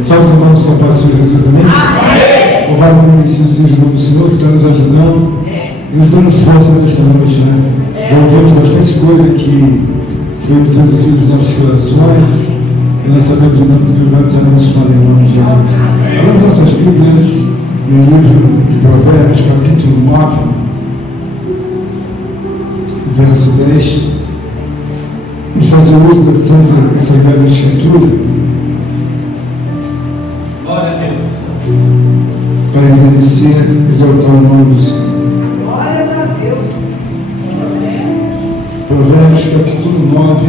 Só os irmãos com a paz do Senhor Jesus, amém? Amém. Louvado e agradecido seja o nome do Senhor que está nos ajudando e nos dando força nesta noite, né? Já ouvimos bastante coisa que foi introduzida nos nossos corações e nós sabemos então que Deus vai nos abençoar em nome de Jesus. Abramos nossas Bíblias no livro de Provérbios, capítulo 9, verso 10. Vamos fazer uso da Santa e Sagrada Escritura para agradecer, exaltar o nome do Senhor. Glórias a Deus. Provérbios capítulo 9,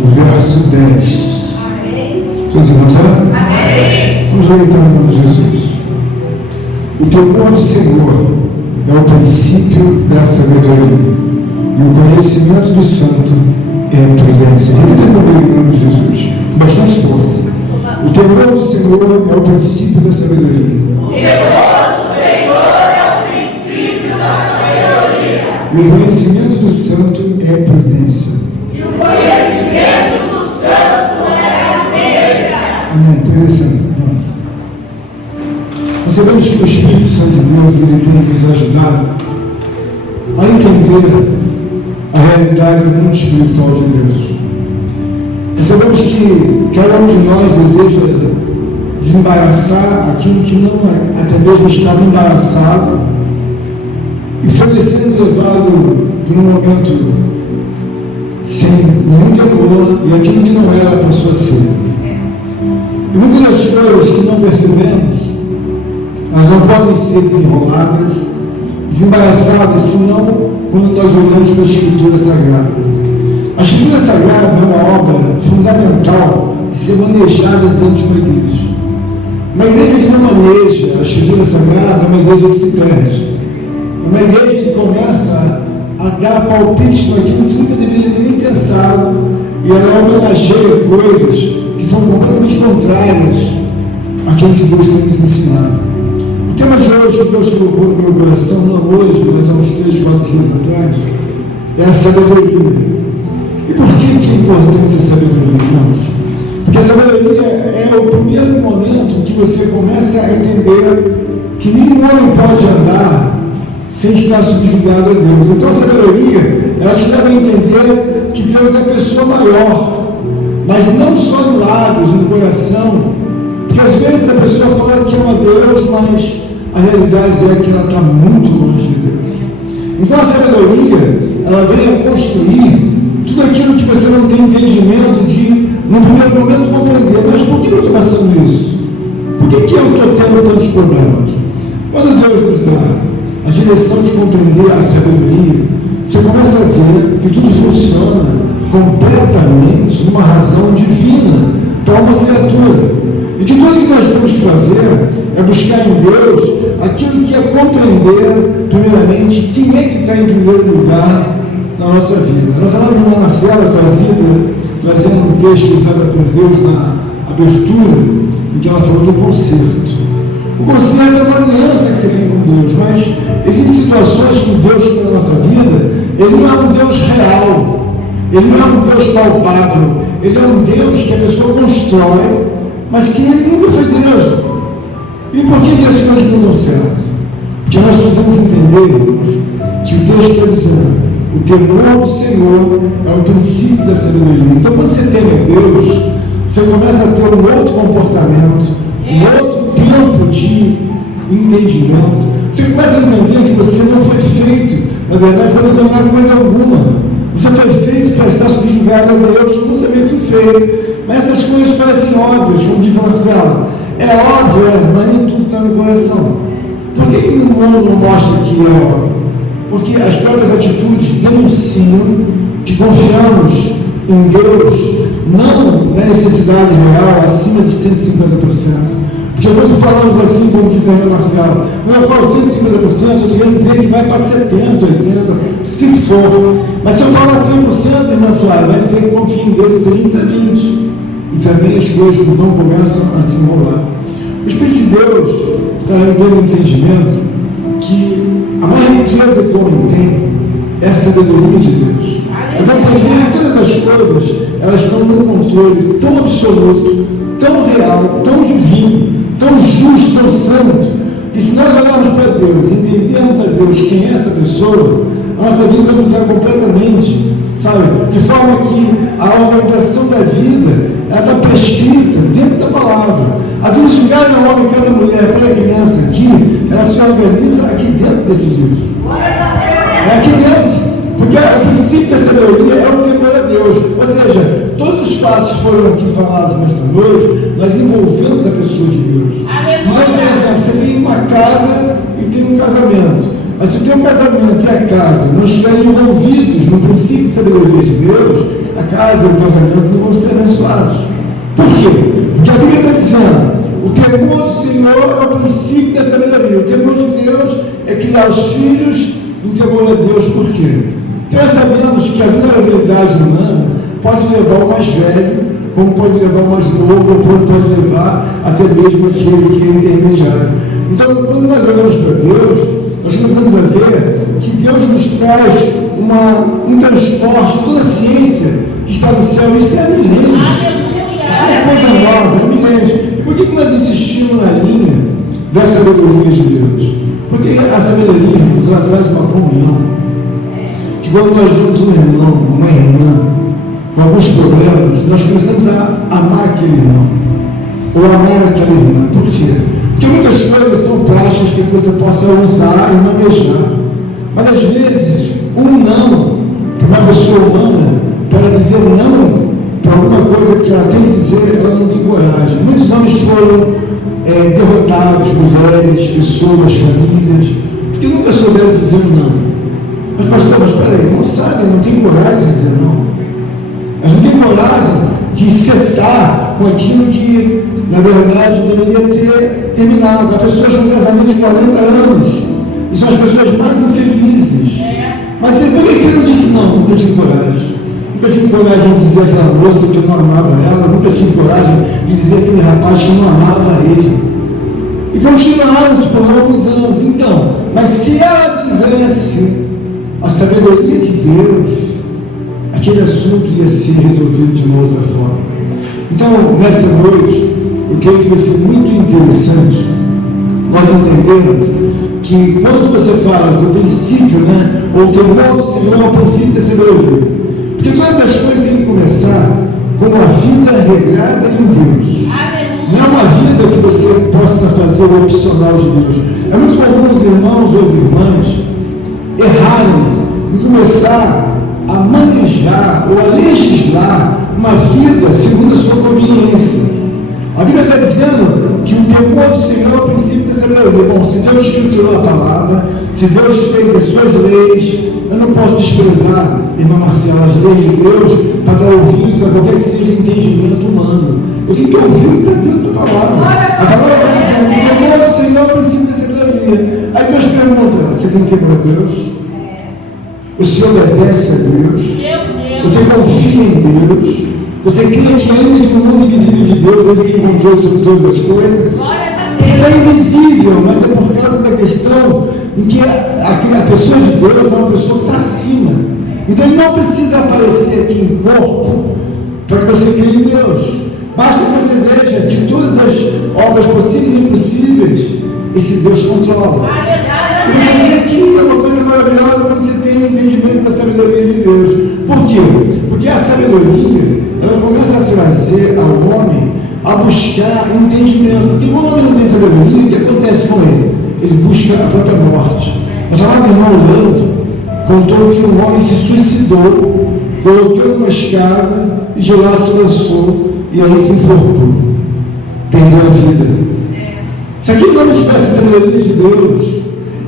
o verso 10. Amém. Todos encontraram? Amém. Vamos ler então em nome de Jesus. O temor do Senhor é o princípio da sabedoria, e o conhecimento do santo é a prudência. Repita comigo em nome de Jesus, com bastante força. O temor do Senhor é o princípio da sabedoria. O temor do Senhor é o princípio da sabedoria. E o conhecimento do santo é a prudência. E o conhecimento do santo é a prudência. Amém. Prudência, irmãos. Nós sabemos que o Espírito Santo de Deus ele tem nos ajudado a entender a realidade do mundo espiritual de Deus. Nós sabemos que cada um de nós deseja desembaraçar aquilo que não é, até mesmo estava embaraçado, e foi sendo levado por um momento sem nenhum temor, e aquilo que não era passou a ser. E muitas das coisas que não percebemos, elas não podem ser desenroladas, desembaraçadas, senão quando nós olhamos para a Escritura Sagrada. A Escritura Sagrada é uma obra fundamental de ser manejada dentro de uma igreja. Uma igreja que não maneja a Escritura Sagrada é uma igreja que se perde. É uma igreja que começa a dar palpite naquilo que nunca deveria ter nem pensado, e ela homenageia coisas que são completamente contrárias àquilo que Deus tem nos ensinado. O tema de hoje que Deus colocou no meu coração, não hoje, mas há uns 3, 4 dias atrás, é a sabedoria. E por que é importante a sabedoria, irmãos? Porque a sabedoria é o primeiro momento que você começa a entender que nenhum homem pode andar sem estar subjugado a Deus. Então a sabedoria, ela te leva a entender que Deus é a pessoa maior, mas não só em lábios, no coração, porque às vezes a pessoa fala que ama Deus, mas a realidade é que ela está muito longe de Deus. Então a sabedoria, ela vem a construir tudo aquilo que você não tem entendimento de, no primeiro momento, compreender. Mas por que eu estou passando isso? Por que eu estou tendo tantos problemas? Quando Deus nos dá a direção de compreender a sabedoria, você começa a ver que tudo funciona completamente numa razão divina para uma criatura. E que tudo que nós temos que fazer é buscar em Deus aquilo que é compreender, primeiramente, quem é que está em primeiro lugar na nossa vida. A nossa amada irmã Marcela trazendo um texto usado por Deus na abertura, em que ela falou do concerto. O concerto é uma aliança que você tem com Deus, mas existem situações que Deus tem na nossa vida, Ele não é um Deus real, Ele não é um Deus palpável, Ele é um Deus que a pessoa constrói, mas que Ele nunca foi Deus. E por que as coisas não dão certo? Porque nós precisamos entender, irmãos, que o texto está dizendo: o temor do Senhor é o princípio da sabedoria. Então, quando você teme a Deus, você começa a ter um outro comportamento, um outro tempo de entendimento. Você começa a entender que você não foi feito, na verdade, para dominar coisa alguma. Você foi feito para estar subjugado a Deus, como também foi feito. Mas essas coisas parecem óbvias, como diz a Marcela. É óbvio, mas nem tudo está no coração. Por que o mundo não mostra que é óbvio? Porque as próprias atitudes denunciam que confiamos em Deus, não na necessidade real, acima de 150%. Porque quando falamos assim, como diz a irmã Marcela, quando eu falo 150%, eu estou querendo dizer que vai para 70%, 80%, se for. Mas se eu falar 100%, irmã Flávia, vai dizer que confia em Deus 30%, 20%. E também as coisas então começam a se enrolar. O Espírito de Deus está dando entendimento que a maior riqueza que o homem tem é a sabedoria de Deus. Eu vou aprender todas as coisas elas estão num controle tão absoluto, tão real, tão divino, tão justo, tão santo, que se nós olharmos para Deus, entendermos a Deus quem é essa pessoa, a nossa vida vai mudar completamente, sabe? De forma que a organização da vida, ela está prescrita dentro da palavra. A vida de cada homem, cada mulher, cada criança aqui, ela se organiza aqui dentro desse livro. É aqui dentro. Porque o princípio da sabedoria é o temor a Deus. Ou seja, todos os fatos que foram aqui falados nesta noite, nós envolvemos a pessoa de Deus. Então, por exemplo, você tem uma casa e tem um casamento. Mas se o teu casamento e a casa não estiverem envolvidos no princípio de sabedoria de Deus, a casa e o casamento não vão ser abençoados. Por quê? Porque a Bíblia está dizendo, o temor do Senhor é o princípio da sabedoria. O temor de Deus é criar os filhos em temor a Deus. Por quê? Porque nós sabemos que a vulnerabilidade humana pode levar o mais velho, como pode levar o mais novo, ou como pode levar até mesmo aquele que é intermediário. Então, quando nós olhamos para Deus, nós começamos a ver que Deus nos traz um transporte, toda a ciência que está no céu. Isso é milênios. Isso é uma coisa nova, é milênios. E por que nós insistimos na linha da sabedoria de Deus? Porque a sabedoria, irmãos, ela traz uma comunhão. Que quando nós vemos um irmão, uma irmã, com alguns problemas, nós começamos a amar aquele irmão, ou amar aquela irmã. Por quê? Porque muitas coisas são práticas que você possa usar e manejar. Mas às vezes, um não para uma pessoa humana, para dizer não para alguma coisa que ela tem que dizer, ela não tem coragem. Muitos homens foram derrotados, mulheres, pessoas, famílias, porque nunca souberam dizer não. Mas pastor, mas peraí, não sabe, não tem coragem de dizer não. Mas não tem coragem de cessar com aquilo que, na verdade, deveria ter terminado. Há pessoas com casamento de 40 anos, e são as pessoas mais infelizes. Mas por que você não disse não? Nunca tive coragem. Nunca tive coragem de dizer aquela moça que eu não amava ela, nunca tive coragem de dizer aquele rapaz que não amava ele. E continuamos por longos anos. Então, mas se ela tivesse a sabedoria de Deus, aquele assunto ia ser resolvido de uma outra forma. Então, nessa noite, eu creio que vai ser muito interessante nós entendermos que quando você fala do princípio, ou o temor do Senhor é o princípio da sabedoria. Porque todas as coisas têm que começar com uma vida regrada em Deus. Não é uma vida que você possa fazer o opcional de Deus. É muito comum os irmãos ou as irmãs errarem em começar a manejar ou a legislar uma vida segundo a sua conveniência. A Bíblia está dizendo que o temor do Senhor é o princípio da sabedoria. Bom, se Deus escriturou a palavra, se Deus fez as suas leis, eu não posso desprezar, irmã Marcela, as leis de Deus para dar ouvidos a qualquer que seja entendimento humano. Eu tenho que ouvir o que está dentro da palavra. A palavra está dizendo, o temor do Senhor é o princípio da sabedoria. Aí Deus pergunta, você tem temor a Deus? O Senhor obedece a Deus? Você confia em Deus? Você crê que ainda que no mundo invisível de Deus Ele tem controle sobre todas as coisas? Porque está invisível, mas é por causa da questão em que a pessoa de Deus é uma pessoa que está acima. Então Ele não precisa aparecer aqui em corpo para que você creia em Deus. Basta que você veja que todas as obras possíveis e impossíveis esse Deus controla. E você vê aqui é uma coisa maravilhosa quando você tem o entendimento da sabedoria de Deus. Por quê? Porque a sabedoria ela começa a trazer ao homem a buscar entendimento. Porque quando o homem não tem sabedoria, o que acontece com ele? Ele busca a própria morte. Mas amado irmão Leandro contou que um homem se suicidou, colocou numa escada e de lá se lançou e aí se enforcou. Perdeu a vida. Se aquele homem tivesse a sabedoria de Deus,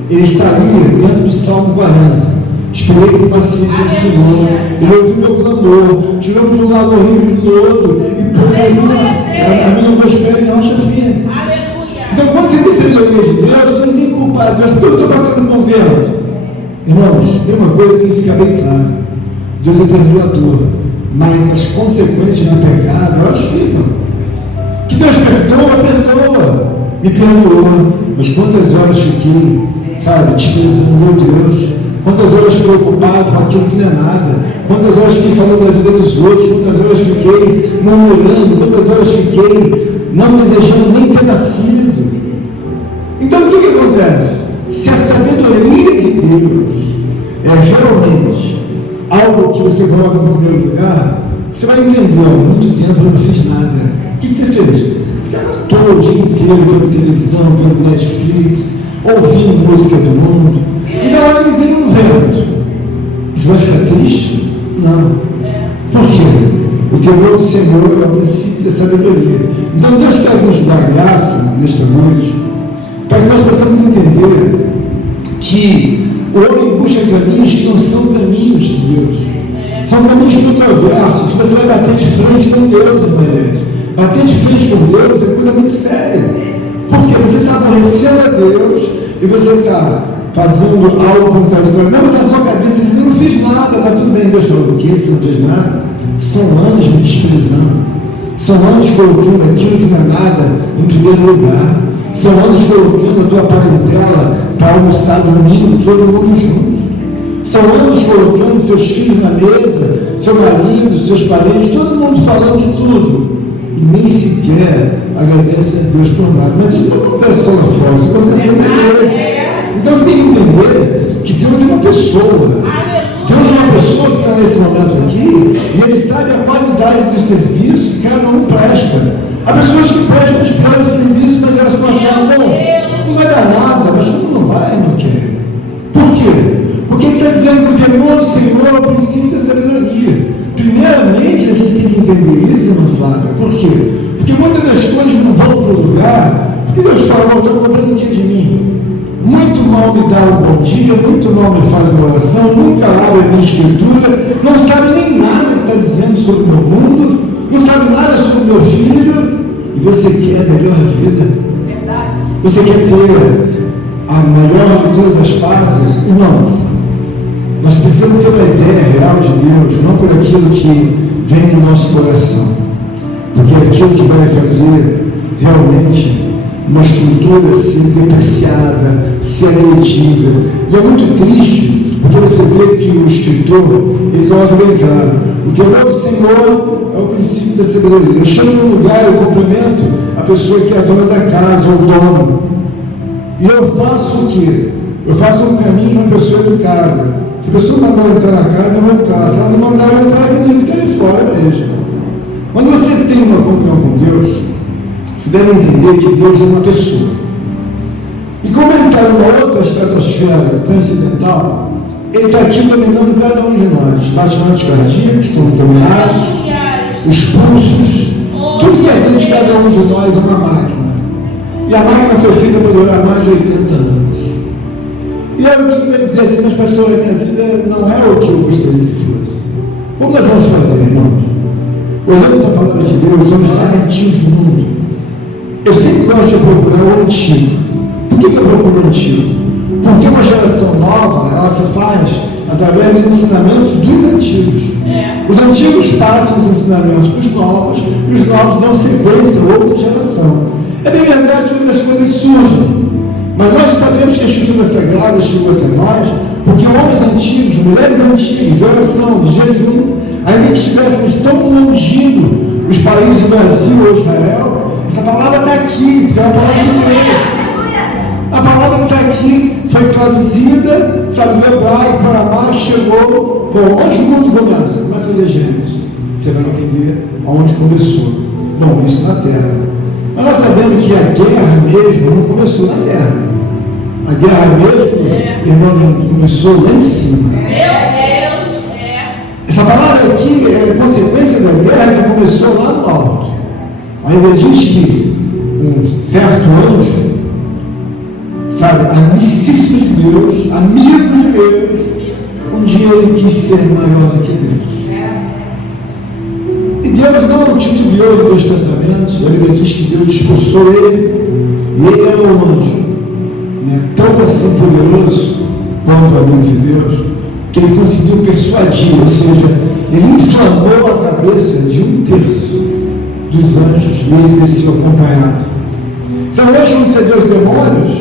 ele estaria dentro do Salmo 40. Esperei com paciência do Senhor, Ele ouviu meu clamor, tirou-me de um lago horrível de lodo e pôs a minha meus pés em rocha firme. Então, quando você tem sabedoria de Deus, você não tem que culpar Deus. Por que eu estou passando por vento? Irmãos, tem uma coisa que tem que ficar bem clara: Deus é perdoador, mas as consequências do pecado, elas ficam. Que Deus perdoa, me perdoa, mas quantas horas fiquei, desprezando meu Deus, Quantas horas fiquei ocupado com aquilo que não é nada? Quantas horas fiquei falando da vida dos outros? Quantas horas fiquei murmurando? Quantas horas fiquei não desejando nem ter nascido? Então o que acontece? Se a sabedoria de Deus é realmente algo que você coloca no primeiro lugar, você vai entender, há muito tempo eu não fiz nada. O que você fez? Ficava à toa o dia inteiro vendo televisão, vendo Netflix, ouvindo música do mundo. Então aí vem um vento. Você vai ficar triste? Não. Por quê? O temor do Senhor é o princípio da sabedoria. Então Deus quer nos dar graça nesta noite, para que nós possamos entender que o homem busca caminhos que não são caminhos de Deus. São caminhos controversos. Você vai bater de frente com Deus, irmãs. Bater de frente com Deus é coisa muito séria. Porque você está aborrecendo a Deus e você está fazendo algo contraditório. Não, mas a sua cabeça diz, eu não fiz nada, está tudo bem. Deus falou, o que? Você não fez nada? São anos me desprezando. São anos colocando aquilo que não é nada em primeiro lugar. São anos colocando a tua parentela para almoçar domingo, todo mundo junto. São anos colocando seus filhos na mesa, seu marido, seus parentes, todo mundo falando de tudo. E nem sequer agradece a Deus por nada. Mas isso não acontece só lá fora, isso acontece na igreja. Então você tem que entender que Deus é uma pessoa. Deus é uma pessoa que está nesse momento aqui e Ele sabe a qualidade do serviço que cada um presta. Há pessoas que prestam os piores serviços, mas elas estão achando, não vai dar nada, mas como não vai, meu querido? Por quê? Porque Ele está dizendo que o temor do Senhor é o princípio da sabedoria. Primeiramente, a gente tem que entender isso, irmão Flávio. Por quê? Porque muitas das coisas não vão para o lugar, porque Deus fala, estou cobrando o que de mim? Muito mal me dá um bom dia, muito mal me faz uma oração, nunca abre a minha escritura, não sabe nem nada que está dizendo sobre o meu mundo, não sabe nada sobre o meu filho, e você quer a melhor vida? Verdade. Você quer ter a melhor de todas as pazes? Irmãos, nós precisamos ter uma ideia real de Deus, não por aquilo que vem no nosso coração, porque é aquilo que vai fazer realmente uma estrutura ser depreciada, ser agredida. E é muito triste, porque você vê que o escritor, ele coloca bem claro, o temor do Senhor é o princípio da sabedoria. Eu chego num lugar, eu cumprimento a pessoa que é a dona da casa, ou o dono, e eu faço o quê? Eu faço um caminho de uma pessoa educada. Se a pessoa mandar eu entrar na casa, eu vou entrar. Se ela não mandar eu entrar, eu fico ali fora mesmo. Quando você tem uma comunhão com Deus, você deve entender que Deus é uma pessoa. E como Ele está numa outra estratosfera transcendental, Ele está aqui dominando cada um de nós. Batimentos cardíacos são dominados, os pulsos, tudo que é dentro de cada um de nós é uma máquina. E a máquina foi feita para durar mais de 80 anos. E aí alguém vai dizer assim, mas pastor, a minha vida não é o que eu gostaria que fosse. Como nós vamos fazer, irmãos? Olhando para a palavra de Deus, os homens mais antigos do mundo, eu sempre gosto de procurar o antigo. Por que eu procuro o antigo? Porque uma geração nova, ela se faz através dos ensinamentos dos antigos. Os antigos passam os ensinamentos para os novos, e os novos dão sequência a outra geração. É bem verdade que muitas coisas surgem, mas nós sabemos que a Escritura Sagrada chegou até nós, porque homens antigos, mulheres antigas, de oração, de jejum, ainda que estivéssemos tão longindo os países do Brasil ou Israel, essa palavra está aqui, porque é uma palavra de Deus. A palavra que está aqui foi traduzida, sabe, do hebraico para mais, chegou. Bom, onde o mundo começa? Começa a ler Gênesis. Você vai entender aonde começou. Bom, isso na terra. Mas nós sabemos que a guerra mesmo não começou na terra. A guerra mesmo, irmão, começou lá em cima. Essa palavra aqui é a consequência da guerra que começou lá no alto. Aí ele diz que um certo anjo, sabe, amicíssimo de Deus, amigo de Deus, um dia ele quis ser maior do que Deus. E Deus não titubeou em meus pensamentos. A Bíblia diz que Deus expulsou ele, e ele era um anjo, né, tão assim poderoso quanto o amigo de Deus, que ele conseguiu persuadir, ou seja, ele inflamou a cabeça de 1/3 dos anjos, e ele desceu acompanhado. Então hoje, quando você vê os demônios,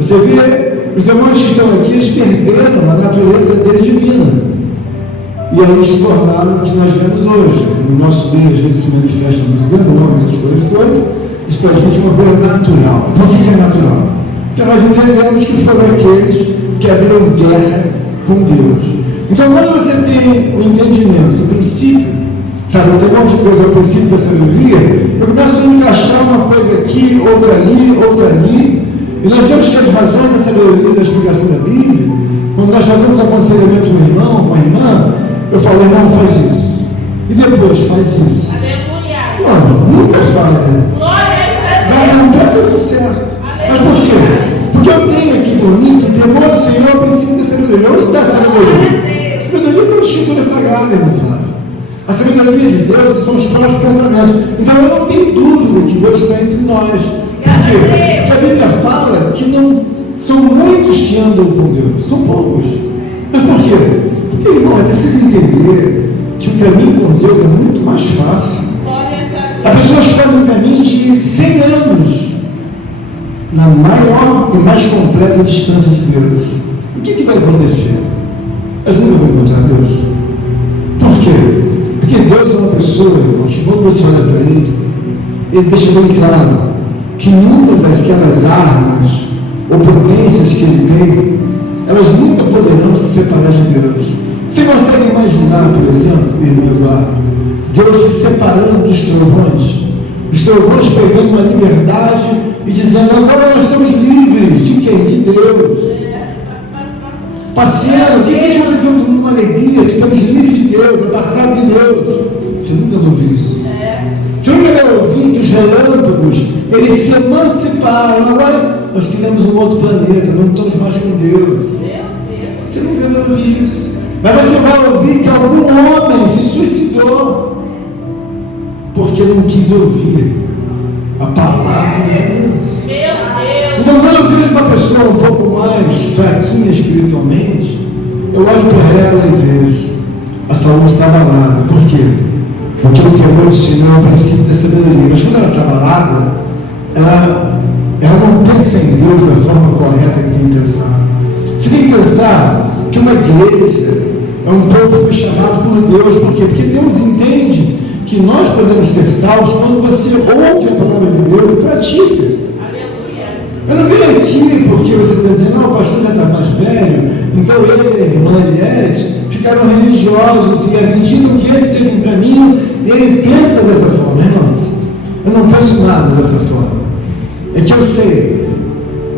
você vê os demônios que estão aqui, eles perderam a natureza deles divina. E aí se tornaram o que nós vemos hoje. No nosso meio, às vezes, se manifestam os demônios, as coisas todas. Isso para a gente é uma coisa natural. Por que é natural? Porque nós entendemos que foram aqueles que abriram guerra com Deus. Então, quando você tem o entendimento do princípio, sabe, o temor de Deus é o princípio da sabedoria, eu começo a encaixar uma coisa aqui, outra ali, e nós vemos que as razões da sabedoria da explicação da Bíblia, quando nós fazemos aconselhamento com um irmão, uma irmã, eu falo, irmão, faz isso, e depois faz isso. Aleluia. Mano, nunca falha. Glória a Deus. Não está tudo certo. Mas por quê? Porque eu tenho aqui por mim que o temor do Senhor é o princípio da sabedoria. Onde está a sabedoria? A sabedoria está na Escritura Sagrada, irmão Flávio. A sabedoria de Deus são os próprios pensamentos. Então eu não tenho dúvida que Deus está entre nós. Por quê? Porque a Bíblia fala que não são muitos que andam com Deus, são poucos. Mas por quê? Porque, irmão, é preciso entender que o caminho com Deus é muito mais fácil. Há pessoas que fazem um caminho de 100 anos na maior e mais completa distância de Deus. O que vai acontecer? Elas nunca vão encontrar Deus. Por quê? Porque Deus é uma pessoa, irmãos, que quando você olha para Ele deixa bem claro que nenhuma daquelas armas ou potências que Ele tem, elas nunca poderão se separar de Deus. Você consegue imaginar, por exemplo, irmão Eduardo, Deus se separando dos trovões? Os trovões pegando uma liberdade e dizendo, agora nós estamos livres. De quem? De Deus. Passeando, o que você aconteceu com uma alegria? Ficamos livres de Deus, apartados de Deus. Você nunca vai ouvir isso. Você nunca vai ouvir que os relâmpagos, eles se emanciparam. Agora nós criamos um outro planeta, não estamos mais com Deus. Você nunca vai ouvir isso. Mas você vai ouvir que algum homem se suicidou porque não quis ouvir a palavra de Deus. Então, quando eu vejo uma pessoa um pouco mais fraquinha espiritualmente, eu olho para ela e vejo a saúde está abalada. Por quê? Porque o temor do Senhor é o princípio da sabedoria. Mas quando ela está abalada, ela não pensa em Deus da forma correta que tem que pensar. Você tem que pensar que uma igreja é um povo que foi chamado por Deus. Por quê? Porque Deus entende que nós podemos ser salvos quando você ouve a palavra de Deus e pratica. Eu não vim aqui porque você está dizendo, não, o pastor já está mais velho, então ele e a irmã Eliette ficaram religiosos e acreditam que esse seja um caminho, e ele pensa dessa forma, irmãos. Eu não penso nada dessa forma. É que eu sei,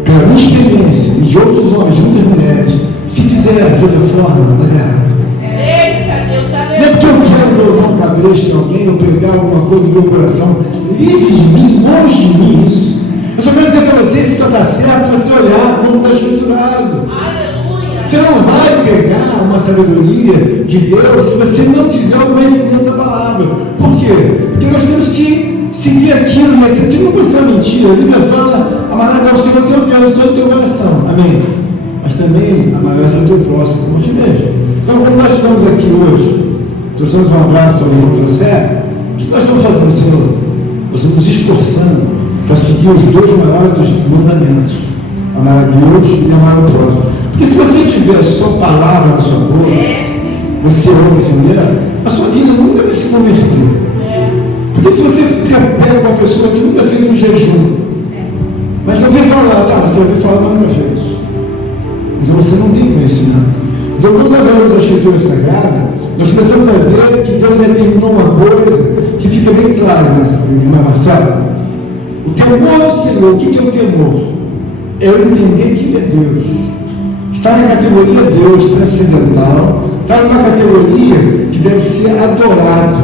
pela minha experiência e de outros homens, de muitas mulheres, se fizer de outra forma, não agrada. Não é porque eu quero colocar um cabresto em alguém ou pegar alguma coisa do meu coração, livre de mim, longe de mim isso. Eu só quero dizer para você, se está certo, se você olhar como está escriturado. Aleluia. Você não vai pegar uma sabedoria de Deus se você não tiver o conhecimento da palavra. Por quê? Porque nós temos que seguir aquilo, e aquilo não precisa mentir. A Bíblia fala, amarás ao Senhor teu Deus de todo o teu coração. Amém? Mas também amarás ao teu próximo como a ti mesmo. Então, quando nós estamos aqui hoje, trouxemos um abraço ao irmão José, o que nós estamos fazendo, Senhor? Nós estamos nos esforçando para seguir os dois maiores dos mandamentos, amar a Deus e amar o próximo. Porque se você tiver só palavra na sua boca, você ouve essa mulher, a sua vida nunca vai se converter. Porque se você pega uma pessoa que nunca fez um jejum, mas ouviu falar, tá, você ouviu falar, mas nunca fez. Então você não tem conhecimento. Então quando nós olhamos a Escritura Sagrada, nós começamos a ver que Deus determinou uma coisa que fica bem clara nessa irmã Marcela. O temor do Senhor, o que é o temor? É eu entender que Ele é Deus. Está na categoria Deus transcendental, está numa categoria que deve ser adorado,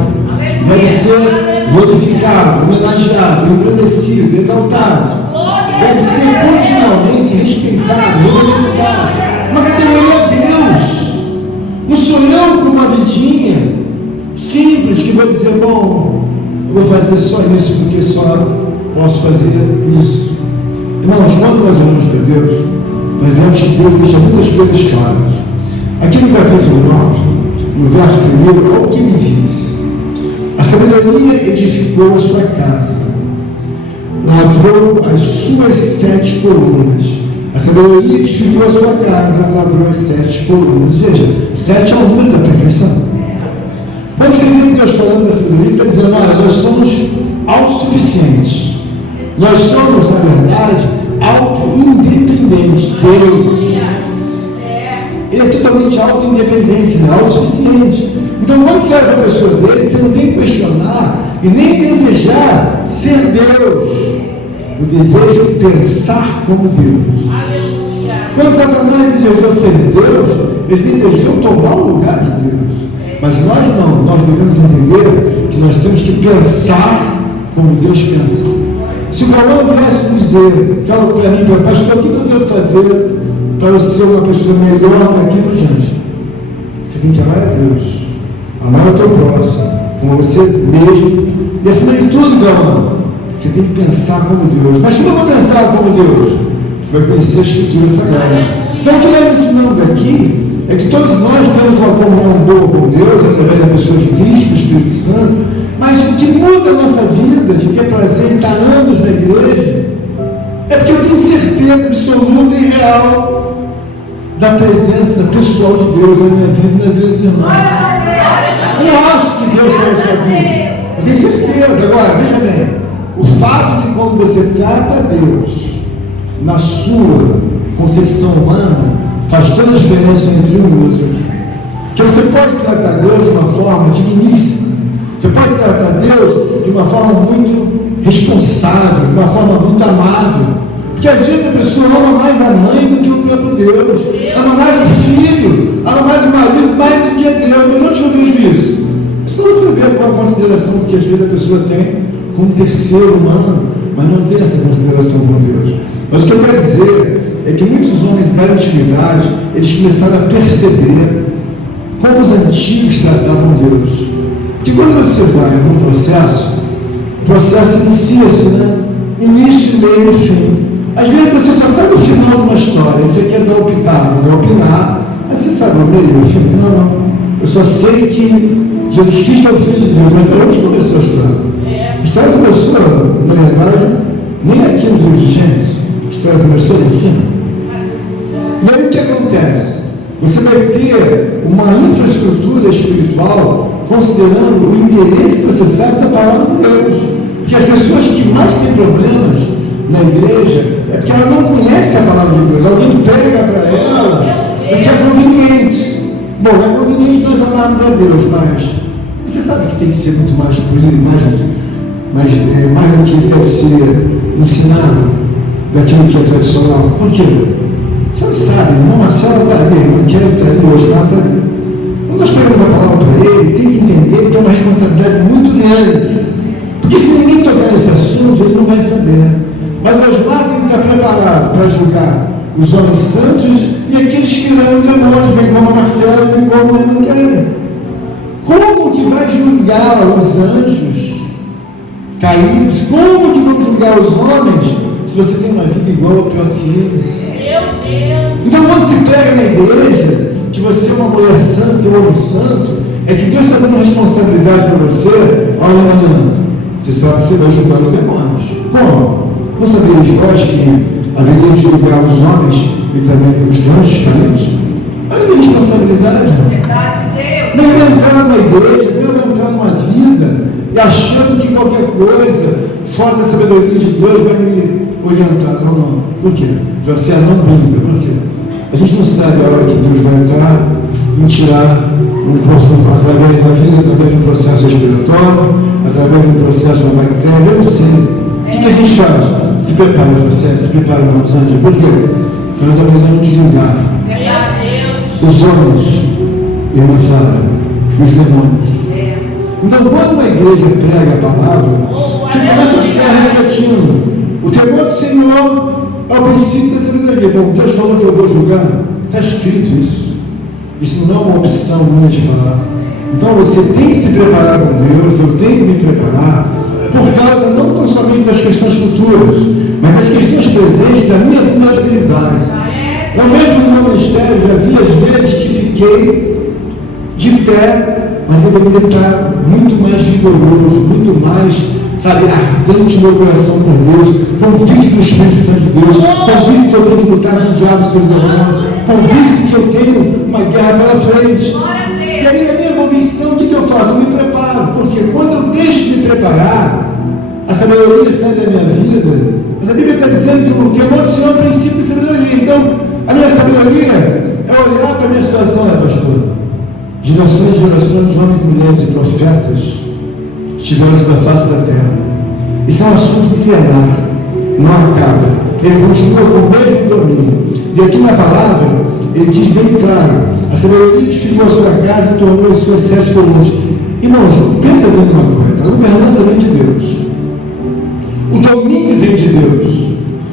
deve ser glorificado, homenageado, engrandecido, exaltado, deve ser continuamente respeitado, reverenciado. Uma categoria Deus. Não sou eu com uma vidinha simples que vou dizer, bom, eu vou fazer só isso porque só posso fazer isso. Irmãos, quando nós olhamos para Deus, nós vemos que Deus deixa muitas coisas claras. Aqui no capítulo 9, no verso 1, olha o que ele diz: a sabedoria edificou a sua casa, lavrou as suas 7 colunas, A sabedoria edificou a sua casa, lavrou as 7 colunas. Ou seja, 7 é o número da perfeição. Quando você vê Deus falando da sabedoria, está dizendo: olha, nós somos autossuficientes. Nós somos, na verdade, auto-independentes. Deus. Ele é totalmente auto-independente, né? Autossuficiente. Então, quando você olha para a pessoa dele, você não tem que questionar e nem desejar ser Deus. O desejo é pensar como Deus. Quando Satanás desejou ser Deus, ele desejou tomar o lugar de Deus. Mas nós não, nós devemos entender que nós temos que pensar como Deus pensa. Se o Paulo viesse dizer, fala para mim, pastor, o que eu devo fazer para eu ser uma pessoa melhor daqui no diante? Você tem que amar a Deus, amar o teu próximo, como você mesmo, e acima de tudo, Galvão, você tem que pensar como Deus. Mas como eu vou pensar como Deus? Você vai conhecer a Escritura Sagrada. Então o que nós ensinamos aqui é que todos nós temos uma comunhão boa com Deus, através da pessoa de Cristo, do Espírito Santo, mas o que muda a nossa vida, de ter prazer em estar anos na igreja, é porque eu tenho certeza absoluta e real da presença pessoal de Deus na minha vida e na vida dos irmãos. Eu não acho que Deus está na sua vida. Eu tenho certeza. Agora, veja bem, o fato de como você trata Deus na sua concepção humana faz toda a diferença entre um e outro aqui. Porque você pode tratar Deus de uma forma digníssima. Você pode tratar Deus de uma forma muito responsável, de uma forma muito amável. Porque às vezes a pessoa ama mais a mãe do que o próprio Deus, ama mais o filho, ama mais o marido, mais do que a Deus. Mas onde eu vejo isso? É só você ver com a consideração que às vezes a pessoa tem com um terceiro humano, mas não tem essa consideração com Deus. Mas o que eu quero dizer é que muitos homens da antiguidade, eles começaram a perceber como os antigos tratavam Deus. Porque quando você vai num processo, o processo inicia-se, né? Início, meio e fim. Às vezes você só sabe o final de uma história. Esse aqui é do optar, não é opinar. Mas você sabe o meio e o fim? Não. Eu só sei que Jesus Cristo é o Filho de Deus. Mas para onde começou a história? A história começou, na verdade, nem aqui no livro de Gênesis. A história começou lá em cima. E aí o que acontece? Você vai ter uma infraestrutura espiritual considerando o interesse que você sabe da palavra de Deus. Porque as pessoas que mais têm problemas na igreja é porque ela não conhece a palavra de Deus. Alguém pega para ela o que é conveniente. Bom, é conveniente nós amarmos a Deus, mas você sabe que tem que ser muito mais polido, mais do que deve ser ensinado daquilo que é tradicional. Por quê? Você sabe, a irmã Marcela está ali, a irmã Kelly está ali, hoje ela está ali. Quando nós pegamos a palavra para ele tem que entender que tem uma responsabilidade muito grande. Porque se ninguém tocar nesse assunto, ele não vai saber. Mas nós lá tem que estar preparado para julgar os homens santos e aqueles que levam demônios, bem como a Marcela, bem como a irmã Kelly. Como que vai julgar os anjos caídos? Como que vão julgar os homens se você tem uma vida igual ou pior do que eles? Então quando se prega na igreja que você é uma mulher santa, um homem santo, é que Deus está dando responsabilidade para você. Olha, Leandro, você sabe que você vai julgar os demônios. Como? Não sabeis vós que haveria de julgar os homens e também os anjos caídos? Olha a minha responsabilidade, irmão. Não é entrar numa igreja, não é entrar numa vida e achando que qualquer coisa fora da sabedoria de Deus vai me orientar. Não. Por quê? José não brinca. Por quê? A gente não sabe a hora que Deus vai entrar e tirar através da vida, através de um processo respiratório, através de um processo da bactéria. Eu não sei. O que a gente faz? Se prepara, José, se prepara, Rosângela. Por quê? Porque nós aprendemos de julgar os homens, irmã Flávia, os demônios. Então, quando uma igreja prega a palavra, você começa a ficar refletindo. O temor do Senhor é o princípio da sabedoria. Bom, Deus falou que eu vou julgar. Está escrito isso. Isso não é uma opção minha de falar. Então você tem que se preparar com Deus, eu tenho que me preparar, por causa não tão somente das questões futuras, mas das questões presentes da minha vulnerabilidade. Eu mesmo no meu ministério já vi às vezes que fiquei de pé, mas eu deveria estar muito mais vigoroso, muito mais sabe, ardente no meu coração por Deus, convicto do Espírito Santo de Deus, convicto que eu tenho que lutar com o diabo e seus demônios, convicto que eu tenho uma guerra pela frente. E aí, na minha convicção, o que eu faço? Eu me preparo, porque quando eu deixo de me preparar, a sabedoria sai da minha vida. Mas a Bíblia está dizendo que o amor do Senhor é o princípio da sabedoria. Então, a minha sabedoria é olhar para a minha situação, pastor. Gerações e gerações de homens e mulheres e profetas estiveram sobre a face da terra. Isso é um assunto milenar, não acaba. Ele continua com o mesmo domínio. E aqui na palavra, ele diz bem claro: a sabedoria edificou a sua casa e tornou as suas 7 colunas. Irmãos, pensa bem numa coisa: a governança vem de Deus, o domínio vem de Deus.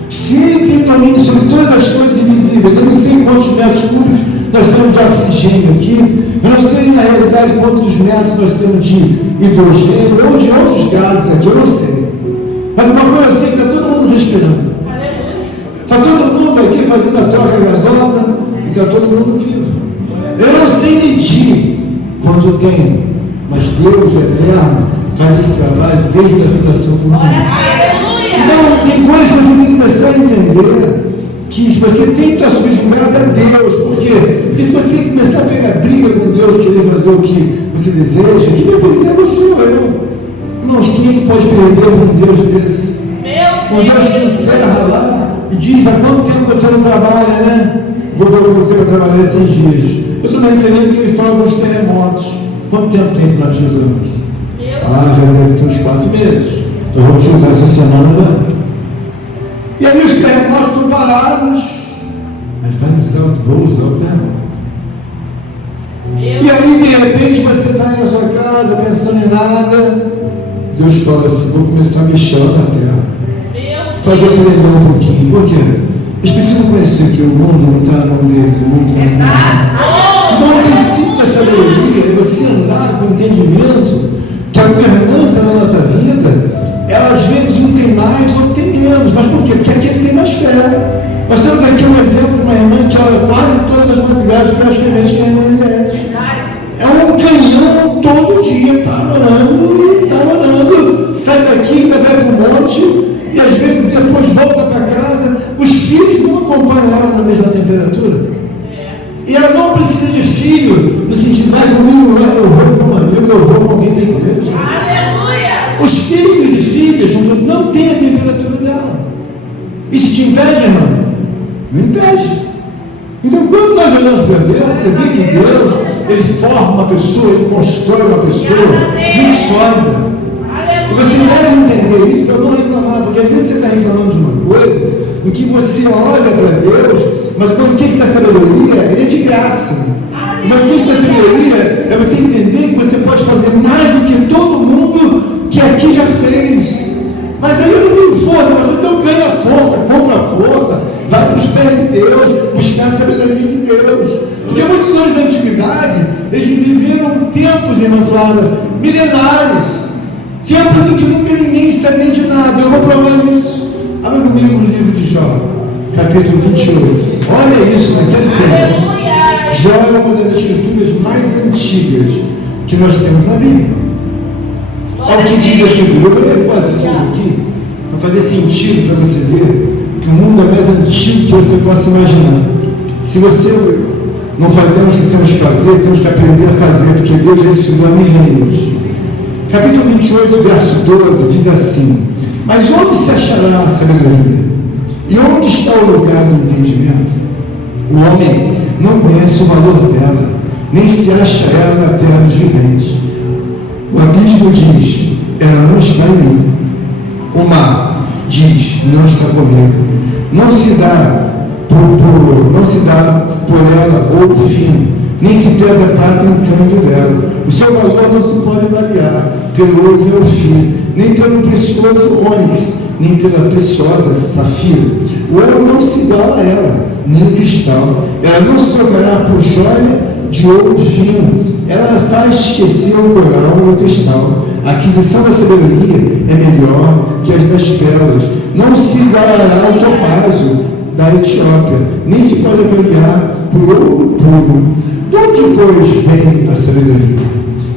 Se ele tem domínio sobre todas as coisas invisíveis, eu não sei quantos metros cúbicos nós temos de oxigênio aqui, eu não sei na realidade quantos metros nós temos de hidrogênio ou de outros gases aqui, eu não sei. Mas uma coisa eu sei que está todo mundo respirando. Está todo mundo aqui fazendo a troca gasosa e está todo mundo vivo. Eu não sei medir quanto tem, mas Deus eterno faz esse trabalho desde a fundação do mundo. Então, tem coisas que você tem que começar a entender, que se você tem que estar subjugado a Deus. Por quê? Porque se você começar a pegar briga com Deus, querer fazer o que você deseja, quem vai perder é você ou eu. Irmãos, quem pode perder um Deus desse? Um Deus que encerra lá e diz: há quanto tempo você não trabalha, né? Vou ver você vai trabalhar esses dias. Eu estou me referindo que ele fala dos terremotos. Quanto tempo tem que nós usamos? Já deve ter uns 4 meses. Então vamos usar essa semana, né? E aí os terremotos estão parados, mas vou usar o terremoto. E aí de repente você está aí na sua casa pensando em nada, Deus fala assim: vou começar a mexer na terra, fazer treinar um pouquinho. Por quê? Eles precisam conhecer que o mundo não está na mão deles, o mundo está na mão deles. Então o princípio da sabedoria é você andar com entendimento que a governança na nossa vida, ela às vezes um tem mais, outro tem menos. Mas por quê? Porque aqui ele tem mais fé. Nós temos aqui um exemplo de uma irmã que ora quase todas as madrugadas, praticamente, que é a irmã Eliette. É um canhão todo dia, está orando, sai daqui, vai para o monte, e às vezes depois volta para casa. Os filhos não acompanham ela na mesma temperatura. E ela não precisa de filho, no sentido, vai comigo, eu vou com uma amiga, eu vou com alguém da igreja. Os filhos e filhas não têm a temperatura dela. Isso te impede, irmão? Não impede. Então, quando nós olhamos para Deus, você vê que Deus, ele forma uma pessoa, ele constrói uma pessoa, não sonda. E você deve entender isso para não reclamar, porque às vezes você está reclamando de uma coisa em que você olha para Deus, mas o banquete da sabedoria, ele é de graça. O banquete da sabedoria é você entender que você pode fazer mais do que todo mundo que aqui já fez. Mas aí eu não tenho força, mas então ganha força, compra força, vai para os pés de Deus, buscar a sabedoria de Deus. Porque muitos anos da antiguidade, eles viveram tempos, irmã Flávia, milenares, tempos em que nunca ninguém sabia de nada. Eu vou provar isso. Abra comigo no livro de Jó, capítulo 28. Olha isso, naquele tempo. Jó é uma das escrituras mais antigas que nós temos na Bíblia. Olha o que diz a Escritura. Eu vou ler quase tudo aqui, para fazer sentido para você ver que o mundo é mais antigo que você possa imaginar. Se você não fazemos o que temos que fazer, temos que aprender a fazer, porque Deus já ensinou há milênios. Capítulo 28, verso 12, diz assim: mas onde se achará a sabedoria? E onde está o lugar do entendimento? O homem não conhece o valor dela, nem se acha ela na terra dos viventes. O abismo diz: ela não está em mim. O mar diz: não está comigo. Não se dá por ela ouro fino, nem se pesa prata em câmbio dela. O seu valor não se pode avaliar pelo ouro de Ofir, nem pelo precioso ônix, nem pela preciosa safira. O ouro não se iguala a ela, nem o cristal. Ela não se trocará por joia de ouro fino. Ela faz esquecer o coral e o cristal. A aquisição da sabedoria é melhor que as das pérolas. Não se igualará ao topázio da Etiópia, nem se pode avaliar por ouro puro. De onde, pois, vem a sabedoria?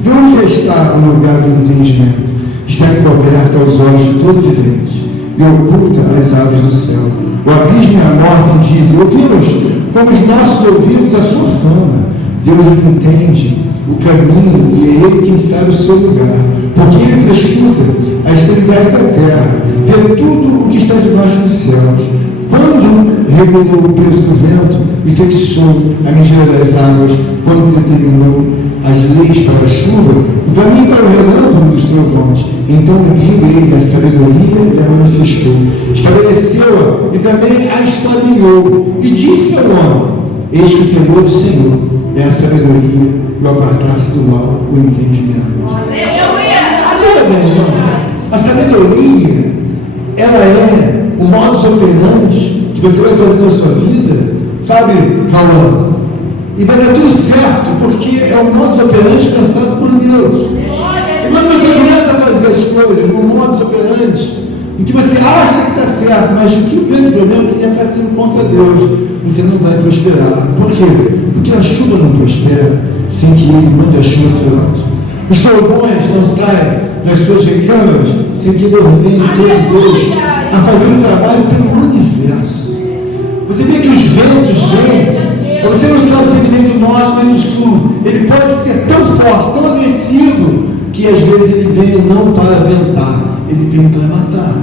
De onde está o lugar do entendimento? está encoberta aos olhos de todo vivente e oculta as aves do céu. O abismo e a morte dizem: ouvimos com os nossos ouvidos a sua fama. Deus entende o caminho e é Ele quem sabe o seu lugar, porque Ele prescuta a extremidade da terra, vê tudo o que está debaixo dos céus. Quando regulou o peso do vento e fixou a medida das águas, quando determinou as leis para a chuva, o caminho para o relâmpago dos trovões, então viu Ele a sabedoria e a manifestou, estabeleceu-a e também a esquadrinhou, e disse ao homem: eis que o temor do Senhor é a sabedoria, e o apartar-se do mal, o entendimento. Olha bem, irmãos, a sabedoria, ela é o modus operandi que você vai fazer na sua vida, sabe, Cauã? E vai dar tudo certo, porque é o modus operandi pensado por Deus. E quando você começa a fazer as coisas no modus operandi, em que você acha que está certo, mas o grande problema é que você já está sendo contra Deus, você não vai prosperar. Por quê? Porque a chuva não prospera sem que Ele mande a chuva selada. Os trovões não saem das suas recâmaras sem que Ele ordene todos eles a fazer um trabalho pelo universo. Você vê que os ventos vêm, você não sabe se ele vem do norte ou do sul. Ele pode ser tão forte, tão agressivo, que às vezes ele vem não para ventar, ele vem para matar.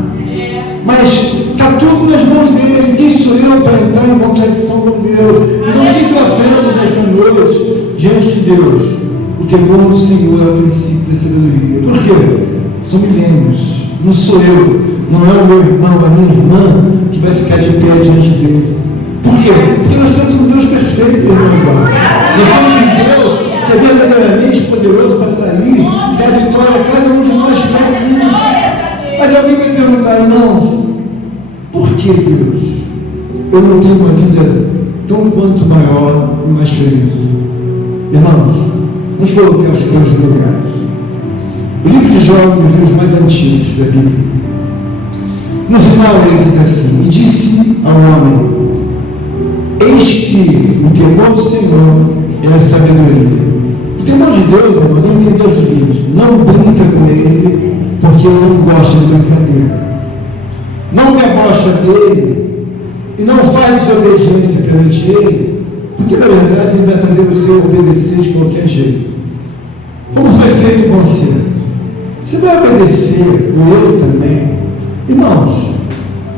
Mas está tudo nas mãos dele. Quem sou eu para entrar em contradição com Deus? Então o que eu aprendo nesta noite diante de Deus? O temor do Senhor é o princípio da sabedoria. Por quê? São milênios. Não sou eu, não é o meu irmão, a minha irmã que vai ficar de pé diante dele. Por quê? Porque nós temos um Deus perfeito, irmão. Nós temos um Deus que é verdadeiramente poderoso para sair e dar vitória a cada um de nós que está aqui. Mas alguém vai perguntar: irmãos, por que Deus? Eu não tenho uma vida tão quanto maior e mais feliz. Irmãos, vamos colocar as coisas no lugar. O livro de Jó é um dos livros mais antigos da Bíblia. No final ele diz assim: e disse ao homem: eis que o temor do Senhor é a sabedoria. O temor de Deus, irmãos, é entender o seguinte: não brinca com Ele, porque Ele não gosta de brincadeira. Não debocha dele e não faz desobediência perante Ele, porque na verdade Ele vai fazer você obedecer de qualquer jeito. Como foi feito o concerto? Você vai obedecer, ou eu também. Irmãos,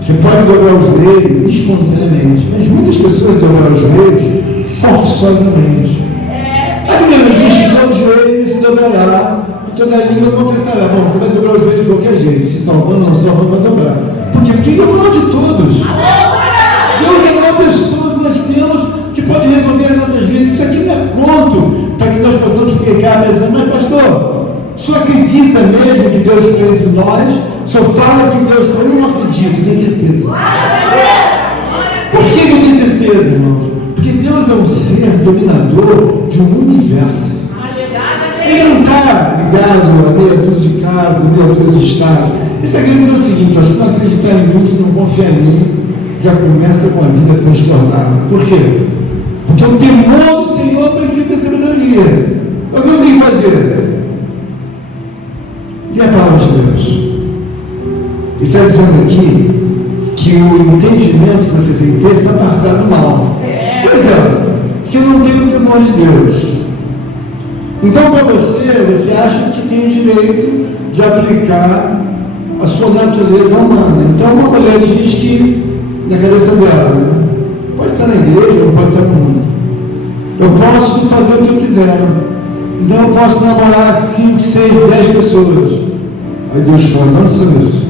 você pode dobrar o joelho espontaneamente, mas muitas pessoas dobram os joelhos forçosamente. A Bíblia não diz que todo joelho se dobrará e toda língua confessará. Bom, você vai dobrar os joelhos de qualquer jeito, se salvando ou não salvando, vai dobrar. Por quê? Porque Ele é o maior de todos. Deus é a maior pessoa que nós temos que pode resolver as nossas vidas. Isso aqui não é conto para que nós possamos ficar pensando: mas pastor, o senhor acredita mesmo que Deus está entre nós? O senhor fala que Deus está? Eu não acredito, tenho certeza. Por que eu tenho certeza, irmãos? Porque Deus é um ser dominador de um universo. Ele não está ligado a meia dúzia de casas, meia dúzia de estados. Ele está querendo dizer o seguinte: se não acreditar em mim, se não confiar em mim, já começa com a vida transtornada. Por quê? Porque o temor do Senhor é o princípio da sabedoria. O que eu tenho que fazer? E a palavra de Deus? Ele está dizendo aqui que o entendimento que você tem que ter é se apartar do mal. Pois é, você não tem o temor de Deus. Então, para você acha que tem o direito de aplicar a sua natureza humana. Então, uma mulher diz que, na cabeça dela, né, pode estar na igreja ou pode estar no mundo. Eu posso fazer o que eu quiser. Então, eu posso namorar 5, 6, 10 pessoas. Aí Deus fala: não sabe isso.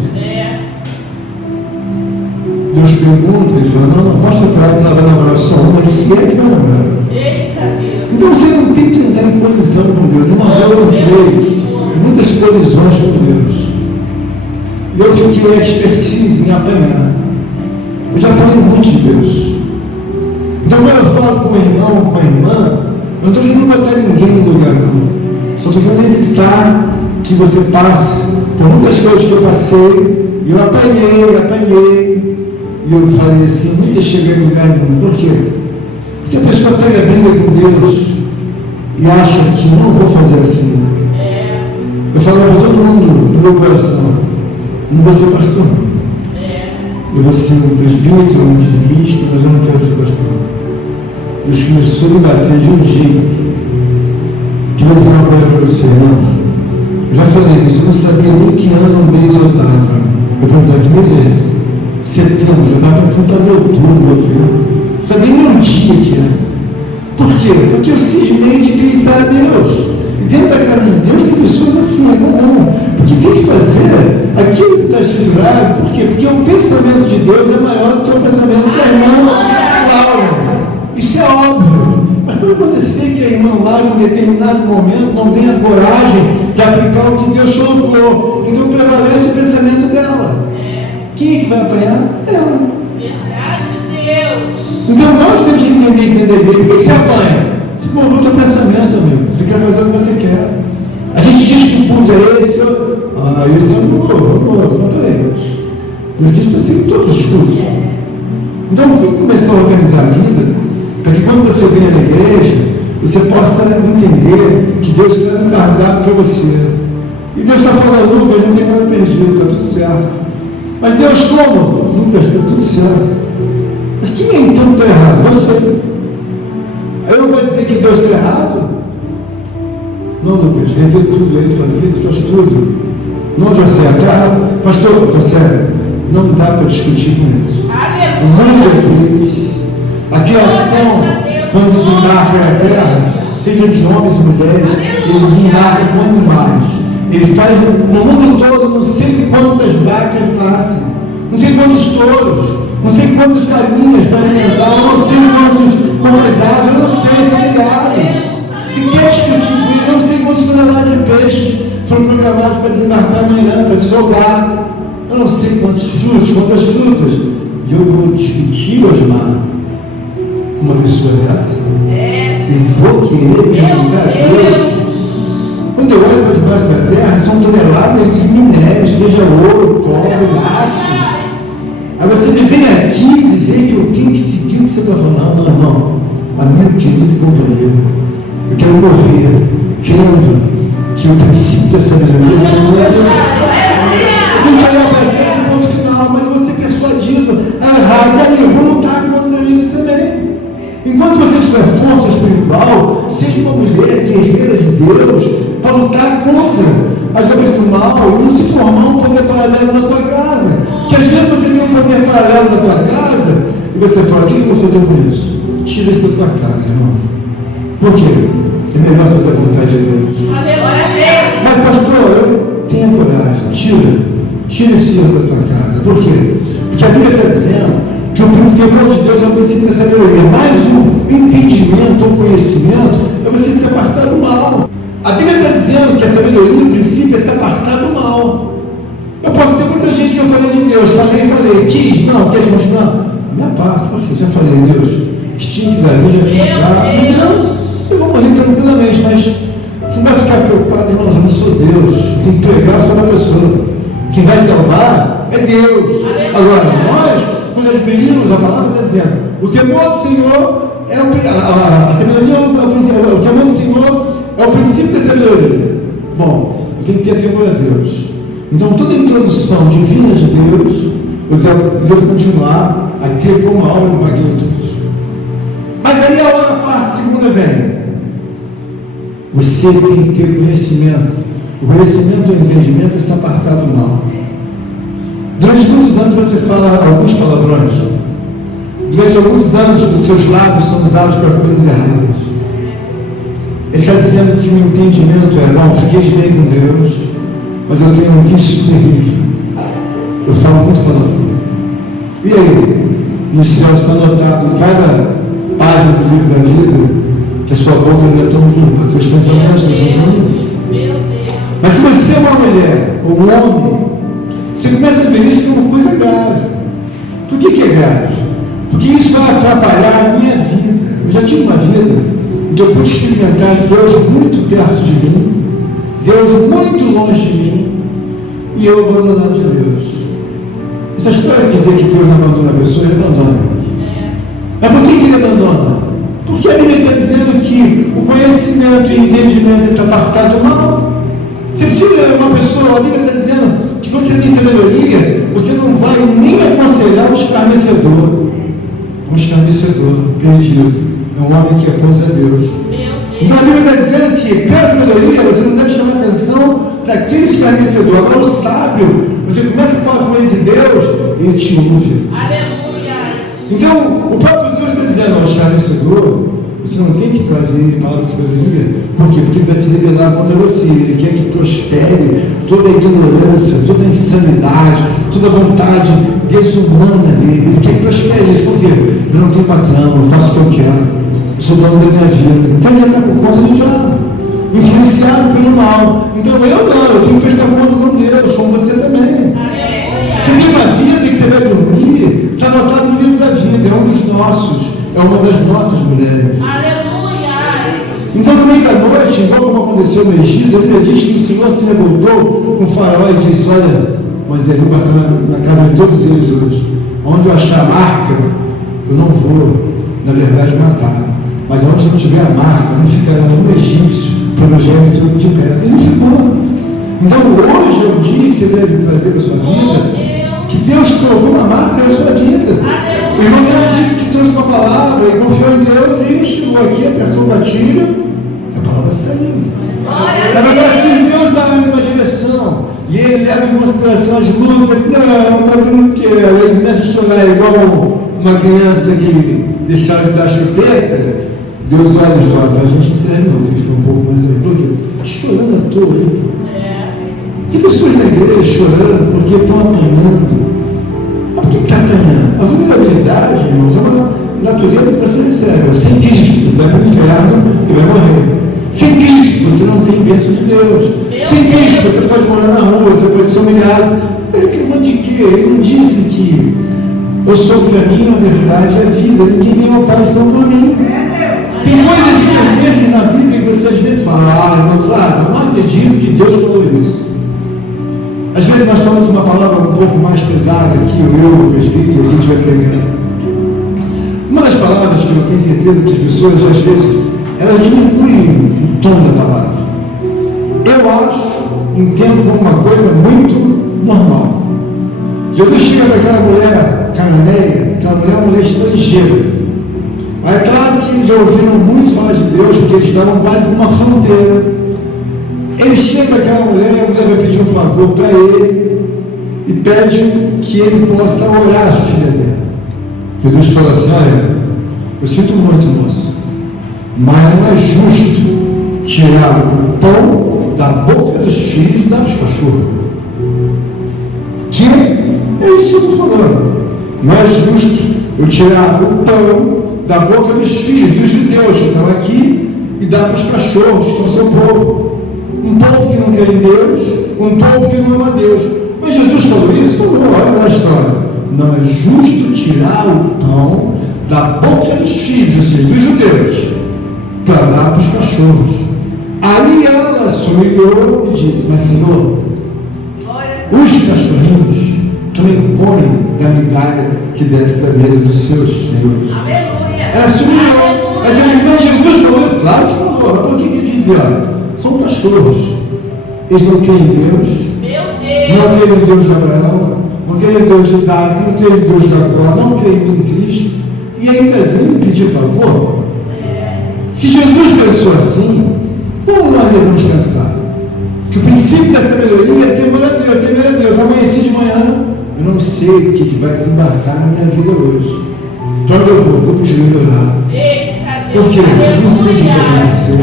Deus pergunta, ele fala: não, mostra para ela que ela vai namorar só uma, e se é que vai namorar. Então você não tem que entrar em colisão com Deus. Irmãos, eu entrei em muitas colisões com Deus. E eu fiquei expertise em apanhar. Eu já apanhei muito de Deus. Então quando eu falo com o irmão, com a irmã, eu não estou querendo botar ninguém no lugar, não. Só estou querendo evitar que você passe por muitas coisas que eu passei. E eu apanhei. E eu falei assim: eu nunca cheguei em lugar nenhum. Por quê? Porque a pessoa pega briga com Deus e acha que não vou fazer assim. Eu falo para todo mundo no meu coração, não vou ser pastor. Eu vou ser um presbítero, um dizimista, mas eu não quero ser pastor. Deus começou a me bater de um jeito que eu vou dizer uma coisa para você, irmão. Eu já falei isso, eu não sabia nem que ano ou mês eu estava. Eu perguntava, que mês é esse? Setembro, eu estava pensando para outubro, meu filho. Não sabia nem o dia que era. Por quê? Porque eu cismei de peitar a Deus. E dentro da casa de Deus tem pessoas assim, é comum. Porque tem que fazer aquilo que está escriturado. Por quê? Porque o pensamento de Deus é maior do que o pensamento da irmã Laura. Isso é óbvio. Mas pode acontecer que a irmã Laura, em determinado momento, não tenha coragem de aplicar o que Deus colocou. Então prevalece o pensamento dela. Quem é que vai apanhar? Ela. Verdade, Deus. Então nós temos que entender bem. Por que você apanha? Você colocou o teu pensamento, amigo. Você quer fazer o que você quer. A gente diz que o culto é esse. Isso é amor. Mas peraí, Deus diz para ser em todos os cultos. Então, por que começar a organizar a vida? Para que quando você venha na igreja, você possa entender que Deus quer um cardápio para você. E Deus está falando, Lucas, não tem nada perdido, está tudo certo. Mas Deus como? Lucas, está tudo certo. Mas quem é então que está errado? Você. Eu não vou dizer que Deus está errado? Não, Lucas, revê tudo aí, tua vida, faz tudo. Não, José, pastor, José, não dá para discutir com eles. O mundo é deles. A criação, quando desembarca na terra, seja de homens e mulheres, ele desembarca com animais. Ele faz no mundo todo, não sei quantas vacas nascem, não sei quantos touros, não sei quantas galinhas para alimentar, eu não sei quantas aves, eu não sei, são milhares. Se quer discutir comigo, eu não sei quantas toneladas de peixe foram programados para desembarcar amanhã, para desogar. Eu não sei quantas frutas. E eu vou discutir, Osmar, com uma pessoa dessa? E vou querer perguntar a Deus. Quando eu olho para debaixo da terra, são toneladas de minério, seja ouro, cobre, aço. Aí você me vem aqui dizer que eu tenho que seguir o que você está falando. Não, irmão, amigo querido e companheiro, eu quero morrer crendo que o princípio da sabedoria é o meu Deus. Eu tenho que olhar para Deus no ponto final, mas você persuadido a errar, e aí eu vou lutar contra isso também. Enquanto você tiver força espiritual, seja uma mulher guerreira de Deus para lutar contra as obras do mal e não se formar um poder paralelo na tua casa. Que às vezes você tem um poder paralelo na tua casa e você fala, o que eu vou fazer com isso? Tira isso da tua casa, irmão. Por quê? É melhor fazer a vontade de Deus. Mas pastor, tenha coragem, tira esse erro da tua casa. Por quê? Porque a Bíblia está dizendo que o temor de Deus é o princípio da sabedoria, mas o entendimento ou conhecimento é você se apartar do mal. A Bíblia está dizendo que a sabedoria, o princípio, é se apartar do mal. Eu posso ter muita gente que eu falei de Deus, falei, quis, não, quer mostrar? A minha parte, porque eu já falei de Deus, que tinha que dar, já tinha que dar, não, eu vou morrer tranquilamente, mas você não vai ficar preocupado, irmãos, eu não sou Deus, tem que pregar só uma pessoa. Quem vai salvar é Deus. Agora, nós, quando adquirimos, a palavra está dizendo, o temor do Senhor é a sabedoria, o temor do Senhor é o princípio da sabedoria. Bom, eu tenho que ter temor a Deus. Então, toda introdução divina de Deus, eu devo continuar a ter como a obra do Magnitus. Mas aí a parte segunda vem. Você tem que ter conhecimento. O conhecimento e o entendimento é se apartar do mal. Durante muitos anos você fala alguns palavrões. Durante alguns anos os seus lábios são usados para coisas erradas. Ele está dizendo que o entendimento é, não, fiquei de bem com Deus, mas eu tenho um vício terrível. Eu falo muito palavrão. E aí? Nos céus está anotado em cada página do livro da vida que a sua boca não é tão limpa, os teus pensamentos não são tão limpos. Mas se você é uma mulher ou um homem, você começa a ver isso como coisa grave. Por que é grave? Porque isso vai atrapalhar a minha vida. Eu já tive uma vida em que eu pude experimentar Deus muito perto de mim, Deus muito longe de mim, e eu abandonado de Deus. Essa história de dizer que Deus não abandona a pessoa, ele abandona. Mas por que ele abandona? Porque a Bíblia está dizendo que o conhecimento e o entendimento é se apartar do mal. Você precisa, uma pessoa, a Bíblia está dizendo que quando você tem sabedoria, você não vai nem aconselhar um escarnecedor. Um escarnecedor perdido. É um homem que é contra Deus. Então a Bíblia está dizendo que, pela sabedoria, você não deve chamar atenção daquele escarnecedor. Agora, o sábio, você começa a falar com ele de Deus, ele te ouve. Aleluia. Então, o próprio Deus está dizendo ao escarnecedor: você não tem que trazer ele para a sabedoria. Por quê? Porque ele vai se rebelar contra você. Ele quer que prospere toda a ignorância, toda a insanidade, toda a vontade desumana dele. Ele quer que prospere isso. Por quê? Eu não tenho patrão, eu faço o que eu quero. Eu sou dono da minha vida. Então ele já está por conta do diabo, influenciado pelo mal. Então eu não, eu tenho que prestar contas a Deus, como você também. Você tem uma vida que você vai dormir, está anotado no livro da vida, é um dos nossos, é uma das nossas mulheres. Aleluia. Então no meio da noite, igual como aconteceu no Egito, a Bíblia diz que o Senhor se revoltou com o faraó e disse: olha, Moisés, vou passar na casa de todos eles hoje. Onde eu achar a marca, eu não vou, na verdade, matar. Mas onde não tiver a marca, não ficará um egípcio primogênito de pé. Ele ficou. Então hoje é o dia que você deve trazer para a sua vida, que Deus colocou uma marca na sua vida. O irmão Leandro disse que trouxe uma palavra e confiou em Deus, e ele chegou aqui, apertou o gatilho, a palavra saiu. Mas agora, se Deus dá uma direção e ele leva em consideração as lutas, não, mas eu não quero, ele começa a chorar igual uma criança que deixaram de dar chupeta. Deus olha e fala: a gente não serve, não, tem que ficar um pouco mais aí. Por quê? Chorando à toa aí. Tem pessoas na igreja chorando porque estão apanhando. Mas por que está apanhando? A vulnerabilidade, irmãos, é uma natureza que você recebe. Sem Cristo, você vai para o inferno e vai morrer. Sem Cristo, você não tem bênção de Deus. Sem Cristo, você pode morar na rua, você pode ser humilhado. Está reclamando de quê? Ele não disse que eu sou o caminho, a verdade e a vida. Ninguém vem ao Pai senão por mim. Tem coisas gigantescas na Bíblia que você às vezes fala: irmão Flávio, eu não acredito que Deus falou isso. Às vezes nós falamos uma palavra um pouco mais pesada aqui, o presbítero, que a gente vai pregando. Uma das palavras que eu tenho certeza que as pessoas, às vezes, elas diminuem o tom da palavra. Eu acho, entendo como uma coisa muito normal. Jesus chega para aquela mulher cananeia, aquela mulher é uma mulher estrangeira. Mas é claro que eles já ouviram muito falar de Deus, porque eles estavam quase numa fronteira. Ele chega para aquela mulher e a mulher vai pedir um favor para ele e pede que ele possa orar a filha dela. Jesus fala assim: olha, eu sinto muito, moça, mas não é justo tirar o pão da boca dos filhos e dar para os cachorros. Que é isso que eu estou falando. Não é justo eu tirar o pão da boca dos filhos, dos judeus que estão aqui, e dar para os cachorros, que são seu povo. Um povo que não crê em Deus, um povo que não ama Deus. Mas Jesus falou isso? Falou, olha na história. Não é justo tirar o pão da boca dos filhos, ou seja, dos judeus, para dar para os cachorros. Aí ela se humilhou e disse: mas Senhor, os cachorrinhos também comem da migalha que desce da mesa dos seus senhores. Ela se humilhou. Mas a irmã Jesus falou isso? Claro que falou. Mas por que ele dizia? Olha, são cachorros. Eles não creem em Deus. Não creem em Deus de Abraão. Não creem em Deus de Isaac. Não creem em Deus de Jacó. Não creem em Cristo. E ainda vem me pedir favor. Se Jesus pensou assim, como nós devemos pensar? Que o princípio da sabedoria é temer a Deus, temer a Deus. Amanheci de manhã, eu não sei o que vai desembarcar na minha vida hoje. Para onde eu vou? Vou para o joelho orar. Por quê? Eu não sei o que vai acontecer.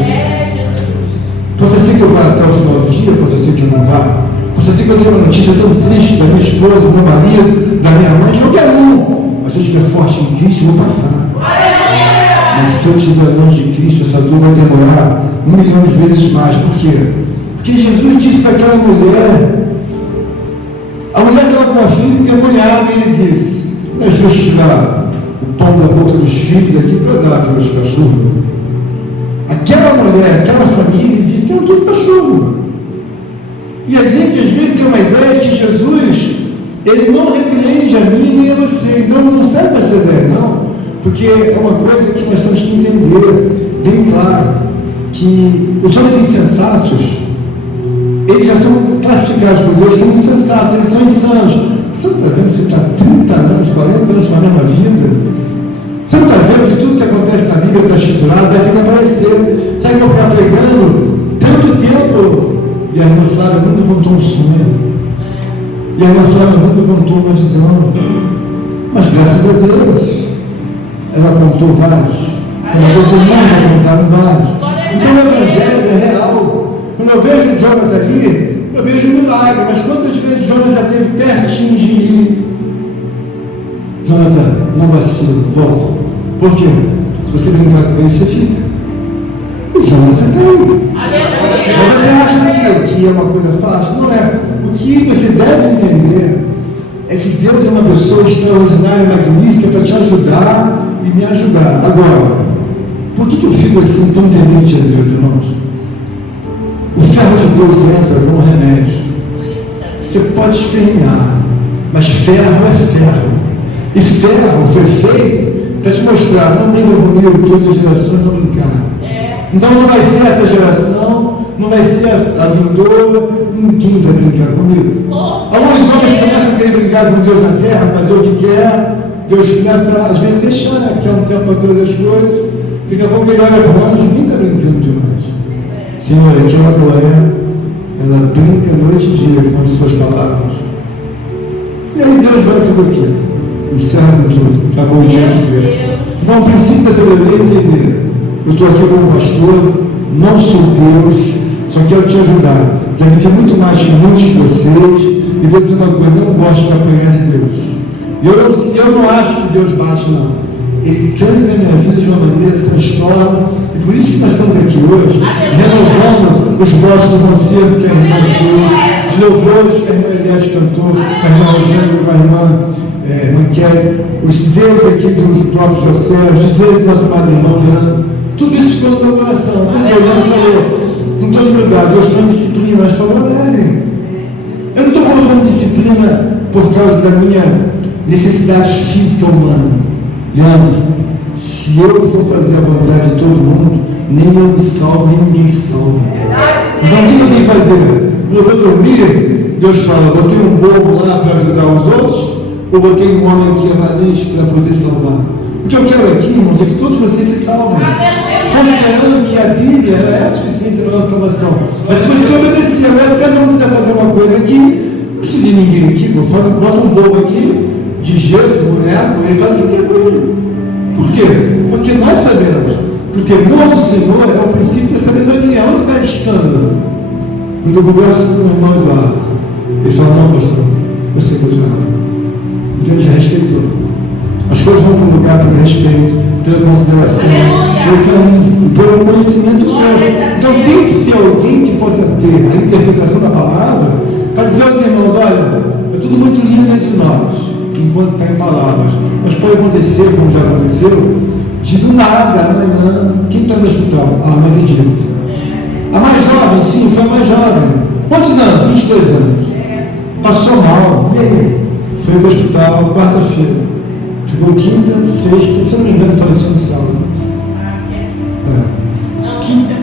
Pode ser que eu vá até o final do dia, pode ser que eu não vá. Pode ser que eu tenha uma notícia tão triste da minha esposa, do meu marido, da minha mãe, de qualquer um. Mas se eu estiver forte em Cristo, eu vou passar. Mas se eu estiver longe de Cristo, essa dor vai demorar 1 milhão de vezes mais. Por quê? Porque Jesus disse para aquela mulher, a mulher estava com uma filha endemoniada, e ele disse: não é justo tirar o pão da boca dos filhos aqui para dar para os cachorros. Aquela mulher, aquela família, disse: tem tudo cachorro. E a gente às vezes tem uma ideia de que Jesus, ele não repreende a mim nem a você. Então não serve essa ideia, não. Porque é uma coisa que nós temos que entender bem claro, que os homens insensatos, Eles já são classificados por Deus como insensatos, eles são insanos. Você não está vendo que você está 30 anos, 40 anos com a mesma vida? Você não está vendo que tudo que acontece na Bíblia está estipulado, vai ter que aparecer. Sabe que eu estava pregando tanto tempo, e a irmã Flávia nunca contou um sonho, e a irmã Flávia nunca contou uma visão, mas graças a Deus ela contou vários, como as irmãs já contaram vários. Então o Evangelho é real. Quando eu vejo o Jonathan ali, eu vejo um milagre, mas quantas vezes o Jonathan já esteve pertinho de ir? Jonathan, não vacila, volta. Por quê? Se você brincar com ele, você fica. O Jonathan está aí. Mas você acha que é uma coisa fácil? Não é. O que você deve entender é que Deus é uma pessoa extraordinária, magnífica, para te ajudar e me ajudar. Agora, por que eu fico assim tão temente a Deus, irmãos? O ferro de Deus entra como remédio. Você pode espernear, mas ferro é ferro. E ferro foi feito para te mostrar: não brinca comigo, todas as gerações vão brincar. Então não vai ser essa geração, não vai ser a vindoura, ninguém vai brincar comigo. Alguns homens começam a querer brincar com Deus na terra, fazer o que quer. Deus começa, às vezes, deixar, né? Porque é um tempo para todas as coisas. Daqui a pouco ele olha para o anjo, ninguém está brincando demais. Senhor, aquela glória, ela brinca noite e dia com as suas palavras. E aí Deus vai fazer o quê? Encerra tudo, acabou o dia de Deus. Então, o princípio da sabedoria é entender: eu estou aqui como pastor, não sou Deus, só quero te ajudar. Já vi que é muito mais que muitos de vocês, e vou dizer uma coisa: eu não gosto de apanhar de Deus. Eu não acho que Deus bate, não. Ele tranca a minha vida de uma maneira transtorna, e por isso que nós estamos aqui hoje, renovando os votos do concerto que a irmã fez, os louvores que a irmã Elias cantou, com a irmã Eugênia, com a irmã Miquel, os dizeres aqui do próprio José, os dizeres do nosso padre irmão Leandro, tudo isso ficou no meu coração. Quando o Leandro falou, com toda humildade: eu estou em disciplina, nós falamos: olha, eu não estou colocando disciplina por causa da minha necessidade física humana. Leandro, se eu for fazer a vontade de todo mundo, nem eu me salvo, nem ninguém se salva. Então o que eu tenho que fazer? Quando eu vou dormir, Deus fala: botei um bobo lá para ajudar os outros, ou botei um homem que é valente para poder salvar? O que eu quero aqui, irmãos, é que todos vocês se salvem, considerando que a Bíblia é a suficiência para a nossa salvação. Mas se você obedecer, agora se cada um quiser fazer uma coisa aqui, não precisa de ninguém aqui, bota um bobo aqui, de gesso, boneco, ele faz qualquer coisa. Por quê? Porque nós sabemos que o temor do Senhor é o princípio da sabedoria. Onde está escândalo? Quando eu converso com o irmão Eduardo, ele fala: não, pastor, eu sei que eu estou errado. Então ele já respeitou. As coisas vão para um lugar pelo respeito, pela consideração, pelo carinho e pelo conhecimento de Deus. Então tem que ter alguém que possa ter a interpretação da palavra para dizer aos irmãos: olha, é tudo muito lindo entre nós, enquanto está em palavras, mas pode acontecer, como já aconteceu, de do nada, amanhã, quem está no hospital? Ah, não acredito. A mais jovem, sim, foi a mais jovem. Quantos anos? 22 anos. Passou mal, e aí? Foi para o hospital quarta-feira. Ficou quinta, sexta, se eu não me engano, faleceu no sábado. Quinta,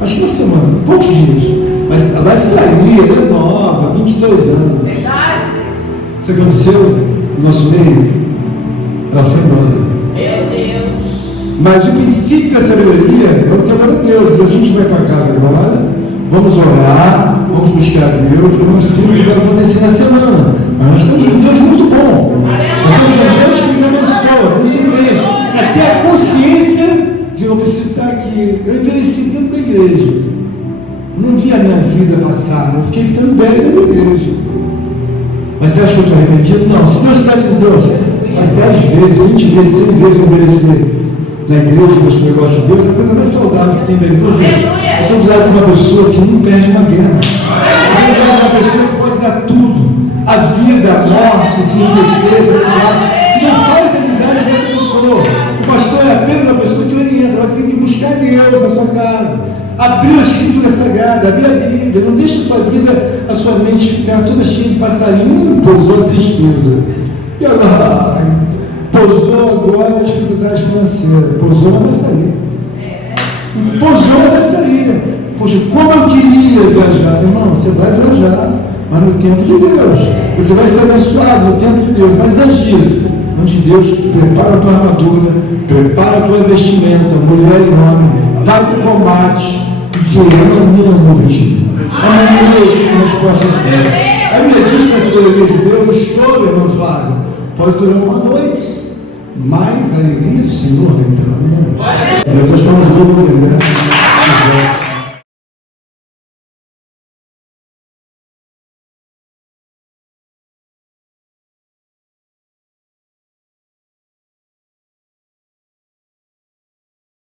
acho que uma semana, poucos dias. Mas ela vai sair, ela é nova, 22 anos. Isso aconteceu no nosso meio, ela foi embora. Meu Deus. Mas o princípio da sabedoria é o temor a Deus. A gente vai para casa agora, vamos orar, vamos buscar Deus, vamos ver o que vai acontecer na semana. Mas nós temos um Deus muito bom. Nós temos um Deus que nos abençoa, nos surpreende. Até a consciência de eu preciso estar aqui. Eu envelheci dentro da igreja. Não vi a minha vida passar, eu fiquei ficando velho dentro da igreja. Mas você acha que eu estou arrependido? Não. Se Deus tivesse com Deus, faz 10 vezes, 20 vezes, 100 vezes eu obedecer na igreja, nos negócios de Deus, é a coisa mais saudável que tem para igreja. Eu estou do lado de uma pessoa que não perde uma guerra. Eu estou do lado de uma pessoa que pode dar tudo. A vida, a morte, te enriquecer, te abençoar. Então faz amizade com essa pessoa. O pastor é apenas uma pessoa que orienta. Você tem que buscar Deus na sua casa. Abrir a Escritura Sagrada, abrir a Bíblia. Não deixe a sua vida, a sua mente ficar toda cheia de passarinho. Pousou a tristeza. E agora, pousou agora a dificuldade financeira. Pousou, mas vai sair. Pousou, mas vai sair. Poxa, como eu queria viajar. Irmão, você vai viajar, mas no tempo de Deus. Você vai ser abençoado no tempo de Deus. Mas antes disso, antes de Deus, prepara a tua armadura, prepara a tua vestimenta, mulher e homem, vai para o combate, e se amanhã eu vou vestir. Amanhã eu tenho resposta de Deus. A minha diz para a sabedoria de Deus, o choro, irmão Flávio, pode durar uma noite, mas a alegria do Senhor vem pela manhã. Deus está nos louvando,